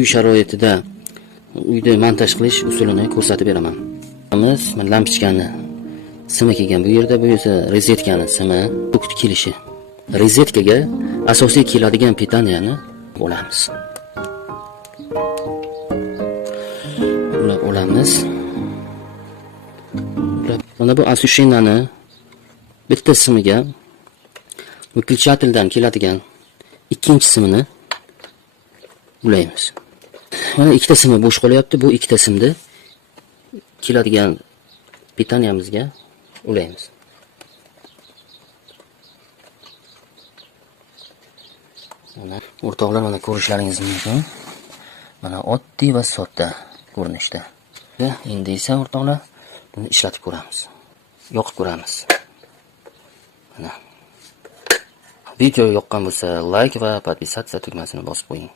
Uy sharoitida uyda montaj qilish usulini ko'rsatib beraman. Biz lampochkani simi kelgan bu yerda, bu esa rozetkani simi, o'qit kelishi. Rozetkaga asosiy keladigan pitaniyani olamiz. Olamiz. Mana bu asushinani bitta simiga выключательdan keladigan ikkinchi simini ulaymiz. Mana ikkita simi bo'sh qolyapti. Bu ikkita simni keladigan pitaniyamizga ulaymiz. Mana o'rtoqlar, mana ko'rishlaringiz mumkin. Mana oddiy va sodda ko'rinishda. Endi esa o'rtoqlar, buni ishlatib ko'ramiz. Yoqib ko'ramiz. Mana video yoqqan bo'lsa, like va podpisatsiya tugmasini bosib qo'ying.